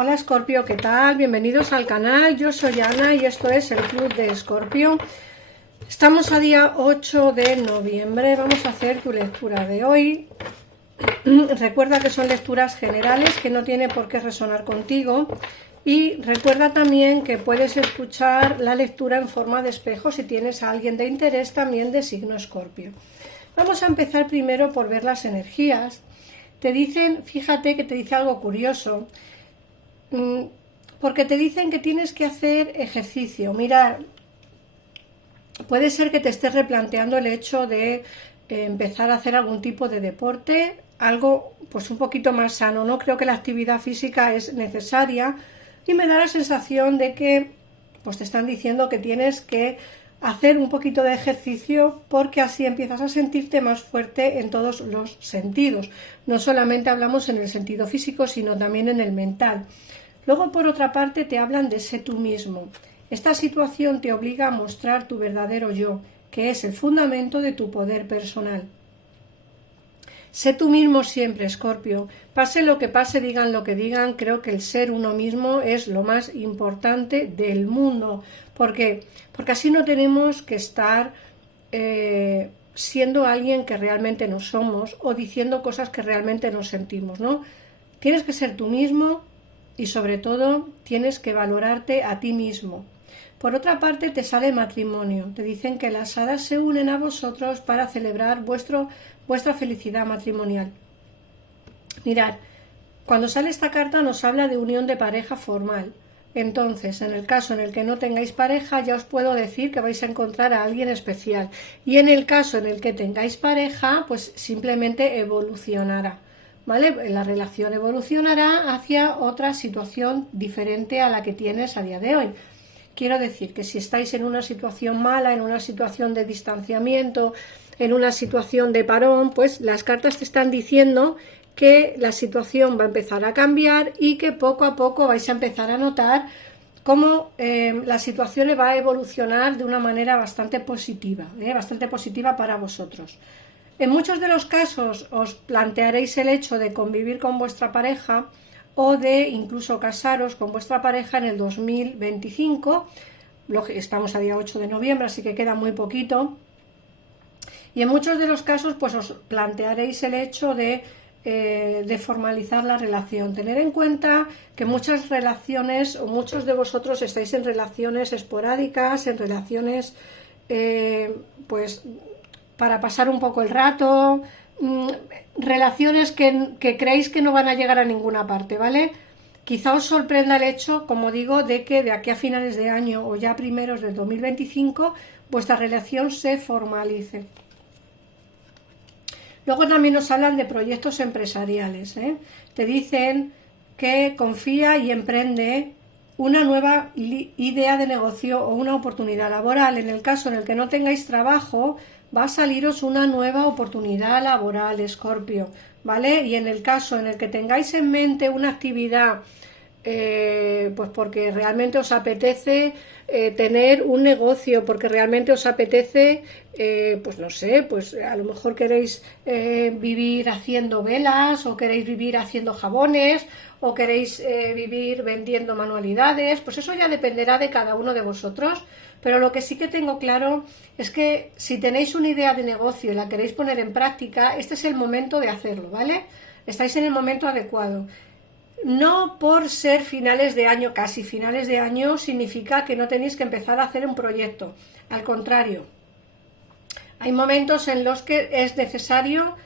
Hola Escorpio, ¿qué tal? Bienvenidos al canal, yo soy Ana y esto es el Club de Escorpio. Estamos a día 8 de noviembre, vamos a hacer tu lectura de hoy. Recuerda que son lecturas generales, que no tiene por qué resonar contigo. Y recuerda también que puedes escuchar la lectura en forma de espejo si tienes a alguien de interés también de signo Escorpio. Vamos a empezar primero por ver las energías. Te dicen, fíjate que te dice algo curioso, porque te dicen que tienes que hacer ejercicio. Mira, puede ser que te estés replanteando el hecho de empezar a hacer algún tipo de deporte, algo pues un poquito más sano. No creo que la actividad física es necesaria y me da la sensación de que pues te están diciendo que tienes que hacer un poquito de ejercicio porque así empiezas a sentirte más fuerte en todos los sentidos. No solamente hablamos en el sentido físico, sino también en el mental. Luego, por otra parte, te hablan de ser tú mismo. Esta situación te obliga a mostrar tu verdadero yo, que es el fundamento de tu poder personal. Sé tú mismo siempre, Escorpio. Pase lo que pase, digan lo que digan, creo que el ser uno mismo es lo más importante del mundo. ¿Por qué? Porque así no tenemos que estar siendo alguien que realmente no somos o diciendo cosas que realmente no sentimos, ¿no? Tienes que ser tú mismo y sobre todo tienes que valorarte a ti mismo. Por otra parte te sale matrimonio. Te dicen que las hadas se unen a vosotros para celebrar vuestra felicidad matrimonial. Mirad, cuando sale esta carta nos habla de unión de pareja formal. Entonces, en el caso en el que no tengáis pareja, ya os puedo decir que vais a encontrar a alguien especial. Y en el caso en el que tengáis pareja, pues simplemente evolucionará. ¿Vale? La relación evolucionará hacia otra situación diferente a la que tienes a día de hoy. Quiero decir que si estáis en una situación mala, en una situación de distanciamiento, en una situación de parón, pues las cartas te están diciendo que la situación va a empezar a cambiar y que poco a poco vais a empezar a notar cómo la situación va a evolucionar de una manera bastante positiva para vosotros. En muchos de los casos os plantearéis el hecho de convivir con vuestra pareja o de incluso casaros con vuestra pareja en el 2025. Estamos a día 8 de noviembre, así que queda muy poquito. Y en muchos de los casos pues os plantearéis el hecho de formalizar la relación. Tener en cuenta que muchas relaciones o muchos de vosotros estáis en relaciones esporádicas, en relaciones pues para pasar un poco el rato, relaciones que creéis que no van a llegar a ninguna parte, ¿vale? Quizá os sorprenda el hecho, como digo, de que de aquí a finales de año o ya primeros del 2025 vuestra relación se formalice. Luego también nos hablan de proyectos empresariales, ¿eh? Te dicen que confía y emprende una nueva idea de negocio o una oportunidad laboral. En el caso en el que no tengáis trabajo, va a saliros una nueva oportunidad laboral, Escorpio, ¿vale? Y en el caso en el que tengáis en mente una actividad, pues porque realmente os apetece tener un negocio, porque realmente os apetece, pues no sé, pues a lo mejor queréis vivir haciendo velas, o queréis vivir haciendo jabones, o queréis vivir vendiendo manualidades, pues eso ya dependerá de cada uno de vosotros. Pero lo que sí que tengo claro es que si tenéis una idea de negocio y la queréis poner en práctica, este es el momento de hacerlo, ¿vale? Estáis en el momento adecuado. No por ser finales de año, casi finales de año, significa que no tenéis que empezar a hacer un proyecto. Al contrario, hay momentos en los que es necesario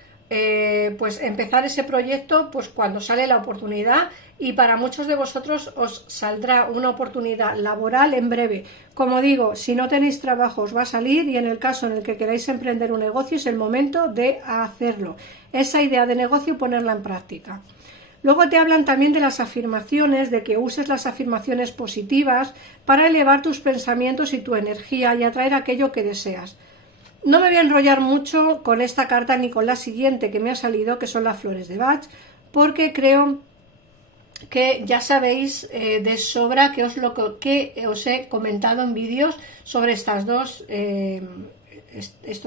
pues empezar ese proyecto pues cuando sale la oportunidad, y para muchos de vosotros os saldrá una oportunidad laboral en breve. Como digo, si no tenéis trabajo os va a salir, y en el caso en el que queráis emprender un negocio es el momento de hacerlo. Esa idea de negocio ponerla en práctica. Luego te hablan también de las afirmaciones, de que uses las afirmaciones positivas para elevar tus pensamientos y tu energía y atraer aquello que deseas. No me voy a enrollar mucho con esta carta ni con la siguiente que me ha salido, que son las flores de Bach, porque creo que ya sabéis de sobra que os he comentado en vídeos sobre estos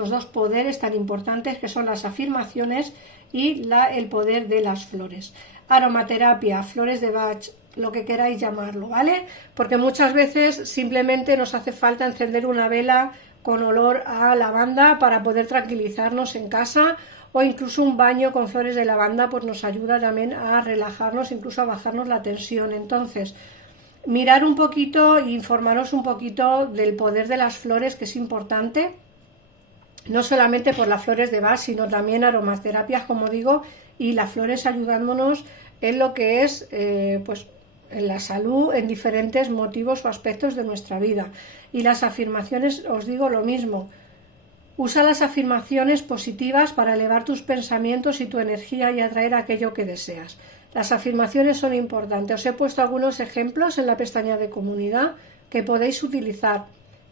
dos poderes tan importantes que son las afirmaciones y el poder de las flores. Aromaterapia, flores de Bach, lo que queráis llamarlo, ¿vale? Porque muchas veces simplemente nos hace falta encender una vela con olor a lavanda para poder tranquilizarnos en casa, o incluso un baño con flores de lavanda pues nos ayuda también a relajarnos, incluso a bajarnos la tensión. Entonces, mirar un poquito e informaros un poquito del poder de las flores, que es importante, no solamente por las flores de Bach, sino también aromaterapias, como digo, y las flores ayudándonos en lo que es pues en la salud, en diferentes motivos o aspectos de nuestra vida. Y las afirmaciones, os digo lo mismo. Usa las afirmaciones positivas para elevar tus pensamientos y tu energía y atraer aquello que deseas. Las afirmaciones son importantes. Os he puesto algunos ejemplos en la pestaña de comunidad que podéis utilizar,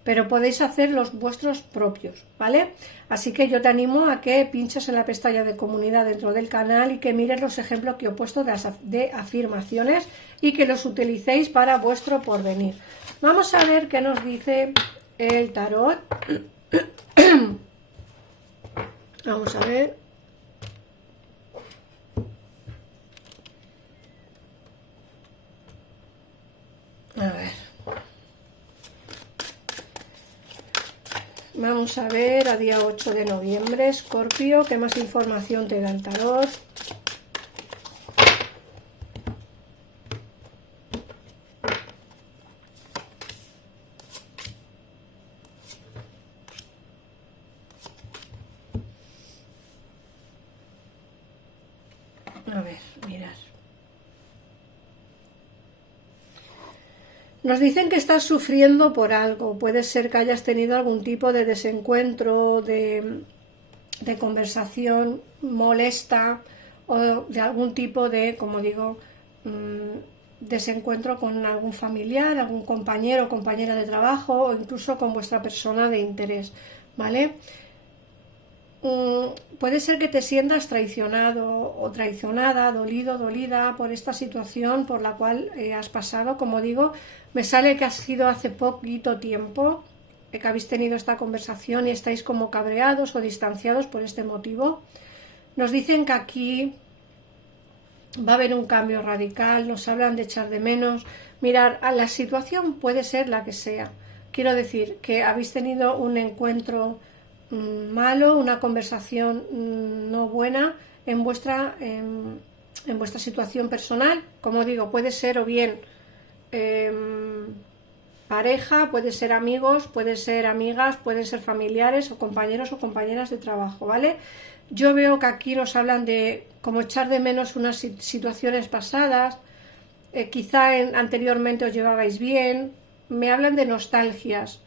pero podéis hacer los vuestros propios, ¿vale? Así que yo te animo a que pinches en la pestaña de comunidad dentro del canal y que mires los ejemplos que he puesto de afirmaciones y que los utilicéis para vuestro porvenir. Vamos a ver qué nos dice el tarot. Vamos a ver. A ver. Vamos a ver a día 8 de noviembre, Escorpio, ¿qué más información te da el tarot? A ver, mirad. Nos dicen que estás sufriendo por algo. Puede ser que hayas tenido algún tipo de desencuentro, de conversación molesta o de algún tipo de, como digo, desencuentro con algún familiar, algún compañero o compañera de trabajo o incluso con vuestra persona de interés, ¿vale? Puede ser que te sientas traicionado o traicionada, dolido, dolida por esta situación por la cual has pasado. Como digo, me sale que ha sido hace poquito tiempo que habéis tenido esta conversación y estáis como cabreados o distanciados por este motivo. Nos dicen que aquí va a haber un cambio radical, nos hablan de echar de menos. Mirar, la situación puede ser la que sea. Quiero decir que habéis tenido un encuentro malo, una conversación no buena en vuestra situación personal. Como digo, puede ser o bien pareja, puede ser amigos, puede ser amigas, pueden ser familiares o compañeros o compañeras de trabajo, ¿vale? Yo veo que aquí nos hablan de como echar de menos unas situaciones pasadas, quizá anteriormente os llevabais bien, me hablan de nostalgias.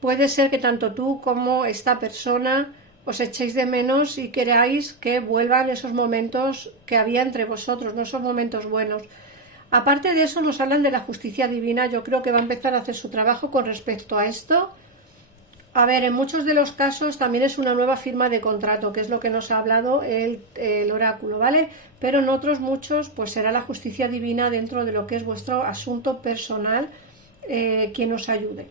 Puede ser que tanto tú como esta persona os echéis de menos y queráis que vuelvan esos momentos que había entre vosotros, no esos momentos buenos. Aparte de eso, nos hablan de la justicia divina. Yo creo que va a empezar a hacer su trabajo con respecto a esto. A ver, en muchos de los casos también es una nueva firma de contrato, que es lo que nos ha hablado el oráculo, ¿vale? Pero en otros muchos, pues será la justicia divina dentro de lo que es vuestro asunto personal quien os ayude.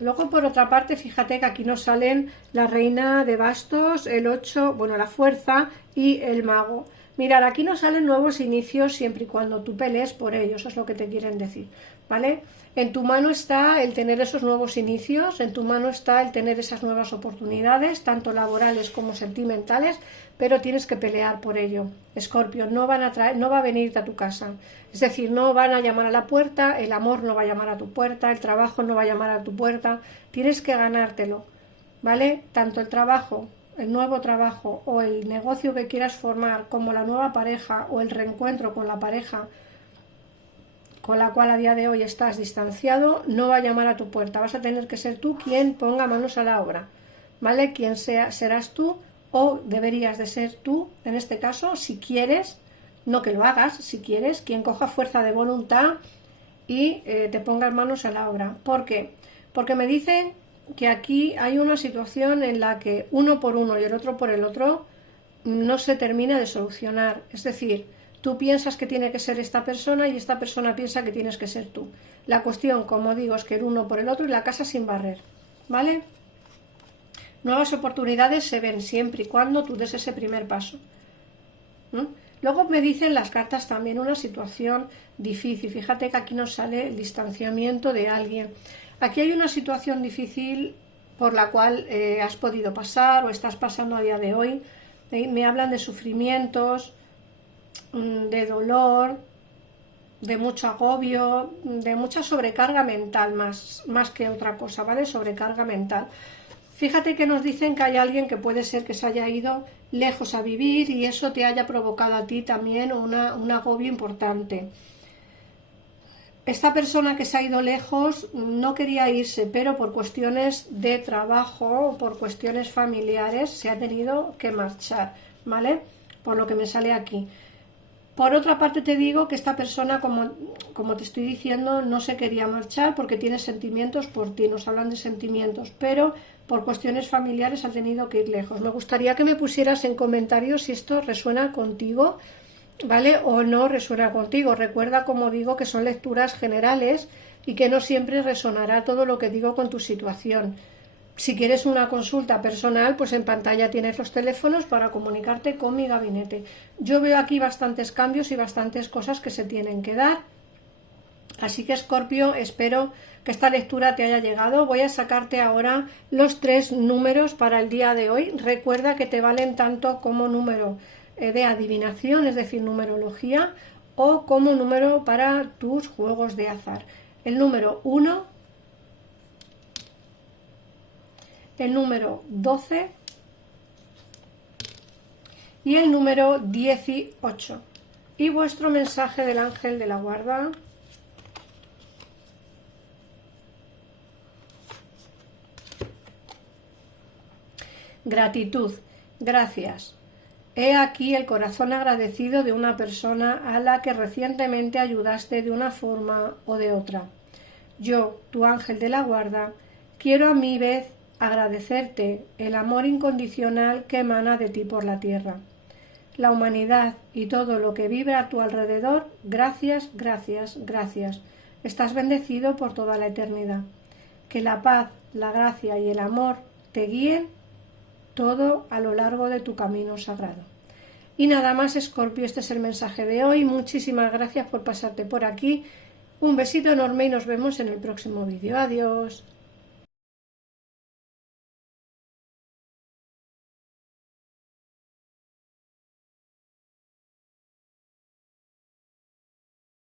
Luego, por otra parte, fíjate que aquí nos salen la reina de bastos, el 8, bueno, la fuerza y el mago. Mirad, aquí nos salen nuevos inicios siempre y cuando tú pelees por ellos, eso es lo que te quieren decir, ¿vale? En tu mano está el tener esos nuevos inicios, en tu mano está el tener esas nuevas oportunidades, tanto laborales como sentimentales, pero tienes que pelear por ello. Escorpio, no va a venirte a tu casa, es decir, no van a llamar a la puerta, el amor no va a llamar a tu puerta, el trabajo no va a llamar a tu puerta, tienes que ganártelo, ¿vale? Tanto el trabajo, el nuevo trabajo o el negocio que quieras formar, como la nueva pareja o el reencuentro con la pareja con la cual a día de hoy estás distanciado, no va a llamar a tu puerta. Vas a tener que ser tú quien ponga manos a la obra, ¿vale? Quien sea, serás tú o deberías de ser tú, en este caso, si quieres, no que lo hagas, si quieres, quien coja fuerza de voluntad y te pongas manos a la obra. ¿Por qué? Porque me dicen que aquí hay una situación en la que uno por uno y el otro por el otro no se termina de solucionar. Es decir, tú piensas que tiene que ser esta persona y esta persona piensa que tienes que ser tú. La cuestión, como digo, es que el uno por el otro y la casa sin barrer, ¿vale? Nuevas oportunidades se ven siempre y cuando tú des ese primer paso. ¿no? Luego me dicen las cartas también una situación difícil. Fíjate que aquí nos sale el distanciamiento de alguien. Aquí hay una situación difícil por la cual has podido pasar o estás pasando a día de hoy. Me hablan de sufrimientos, de dolor, de mucho agobio, de mucha sobrecarga mental, más que otra cosa, ¿vale? Sobrecarga mental. Fíjate que nos dicen que hay alguien que puede ser que se haya ido lejos a vivir y eso te haya provocado a ti también un agobio importante. Esta persona que se ha ido lejos no quería irse, pero por cuestiones de trabajo, por cuestiones familiares, se ha tenido que marchar, ¿vale? Por lo que me sale aquí. Por otra parte te digo que esta persona, como te estoy diciendo, no se quería marchar porque tiene sentimientos por ti, nos hablan de sentimientos, pero por cuestiones familiares ha tenido que ir lejos. Me gustaría que me pusieras en comentarios si esto resuena contigo, ¿vale? O no resuena contigo. Recuerda, como digo, que son lecturas generales y que no siempre resonará todo lo que digo con tu situación. Si quieres una consulta personal, pues en pantalla tienes los teléfonos para comunicarte con mi gabinete. Yo veo aquí bastantes cambios y bastantes cosas que se tienen que dar. Así que, Escorpio, espero que esta lectura te haya llegado. Voy a sacarte ahora los 3 números para el día de hoy. Recuerda que te valen tanto como número de adivinación, es decir, numerología, o como número para tus juegos de azar. El número 1, el número 12 y el número 18. Y vuestro mensaje del ángel de la guarda. Gratitud. Gracias. He aquí el corazón agradecido de una persona a la que recientemente ayudaste de una forma o de otra. Yo, tu ángel de la guarda, quiero a mi vez agradecerte el amor incondicional que emana de ti por la tierra. La humanidad y todo lo que vibra a tu alrededor, gracias, gracias, gracias. Estás bendecido por toda la eternidad. Que la paz, la gracia y el amor te guíen todo a lo largo de tu camino sagrado. Y nada más, Escorpio, este es el mensaje de hoy. Muchísimas gracias por pasarte por aquí. Un besito enorme y nos vemos en el próximo vídeo. Adiós.